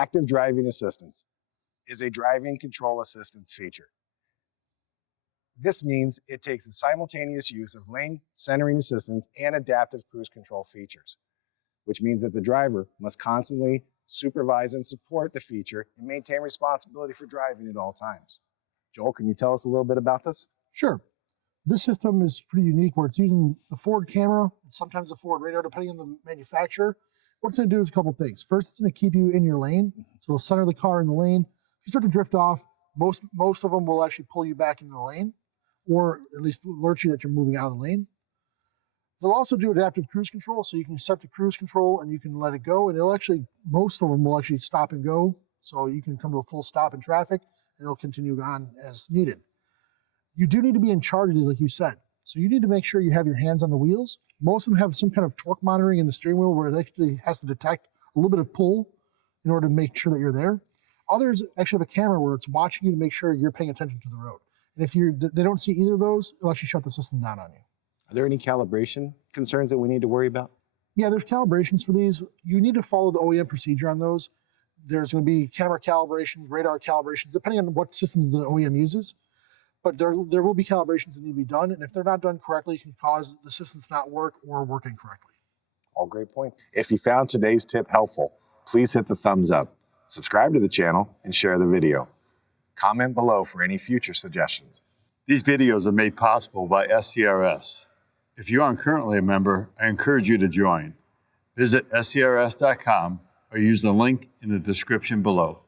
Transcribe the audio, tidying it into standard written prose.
Active driving assistance is a driving control assistance feature. This means it takes the simultaneous use of lane centering assistance and adaptive cruise control features, which means that the driver must constantly supervise and support the feature and maintain responsibility for driving at all times. Joel, can you tell us a little bit about this? Sure. This system is pretty unique where it's using the forward camera and sometimes the forward radar, depending on the manufacturer. What it's going to do is a couple things. First, it's going to keep you in your lane. So it'll center the car in the lane. If you start to drift off, most of them will actually pull you back into the lane, or at least alert you that you're moving out of the lane. They'll also do adaptive cruise control, so you can set the cruise control and you can let it go, and it'll actually, most of them will actually stop and go, so you can come to a full stop in traffic, and it'll continue on as needed. You do need to be in charge of these, like you said. So you need to make sure you have your hands on the wheels. Most of them have some kind of torque monitoring in the steering wheel where it actually has to detect a little bit of pull in order to make sure that you're there. Others actually have a camera where it's watching you to make sure you're paying attention to the road. And if they don't see either of those, it'll actually shut the system down on you. Are there any calibration concerns that we need to worry about? Yeah, there's calibrations for these. You need to follow the OEM procedure on those. There's going to be camera calibrations, radar calibrations, depending on what systems the OEM uses. But there will be calibrations that need to be done, and if they're not done correctly, it can cause the system to not work or work incorrectly. All great points. If you found today's tip helpful, please hit the thumbs up, subscribe to the channel, and share the video. Comment below for any future suggestions. These videos are made possible by SCRS. If you aren't currently a member, I encourage you to join. Visit scrs.com or use the link in the description below.